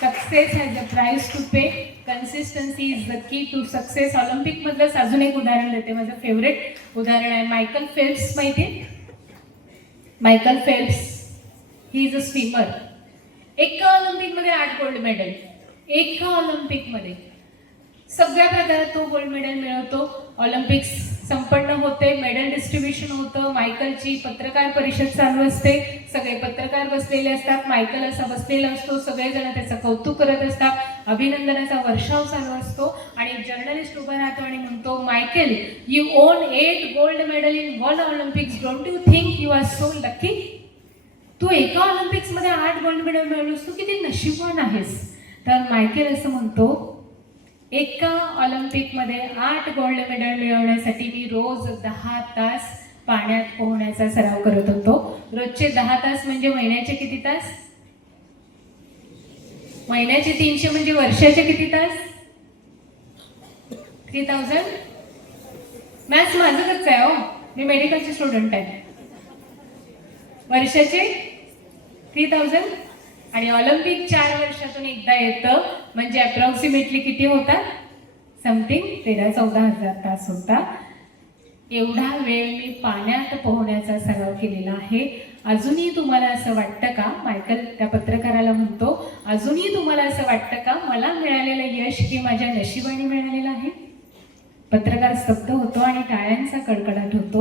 Success has a price to pay, consistency is the key to success. ऑलिम्पिकमधलंच अजून एक उदाहरण देते, माझं फेवरेट उदाहरण आहे मायकल फेल्प्स. माहिती आहे Michael Phelps? He is a swimmer. एका ऑलिम्पिकमध्ये 8 गोल्ड मेडल, एका ऑलिम्पिकमध्ये. सगळ्या प्रकारात तो गोल्ड मेडल मिळवतो. ऑलिम्पिक्स संपन्न होते, मेडल डिस्ट्रीब्युशन होतं. मायकलची पत्रकार परिषद चालू असते, सगळे पत्रकार बसलेले असतात. मायकल असा बसलेला असतो, सगळेजण त्याचं कौतुक करत असतात, अभिनंदनाचा वर्षाव चालू असतो. आणि जर्नलिस्ट उभा राहतो आणि म्हणतो, Michael, you won 8 gold medal in 1 Olympics. Don't you think you are so lucky? तू एका ऑलिम्पिक्समध्ये 8 गोल्ड मेडल मिळवलंस, तू किती नशीबवान आहेस. तर मायकेल असं म्हणतो, एका ऑलिम्पिकमध्ये 8 गोल्ड मेडल मिळवण्यासाठी मी रोज 10 तास पाण्यात पोहण्याचा सराव करत होतो. रोजचे 10 तास म्हणजे महिन्याचे किती तास? महिन्याचे 300 म्हणजे वर्षाचे किती तास? 3000. मॅथ्स माझं कसं आहे हो, मी मेडिकलचे स्टुडंट आहे. वर्षाचे 3000 आणि ऑलिम्पिक 4 वर्षातून एकदा येतं, म्हणजे अप्रॉक्सिमेटली किती होतात? समथिंग 13-14 हजार तास होता. एवढा वेळ मी पाण्यात पोहण्याचा सराव केलेला आहे. अजूनही तुम्हाला असं वाटतं का? मायकल त्या पत्रकाराला म्हणतो, अजूनही तुम्हाला असं वाटतं का मला मिळालेलं यश हे माझ्या नशिबाने मिळालेलं आहे? पत्रकार स्तब्ध होतो आणि टाळ्यांचा कडकडाट होतो.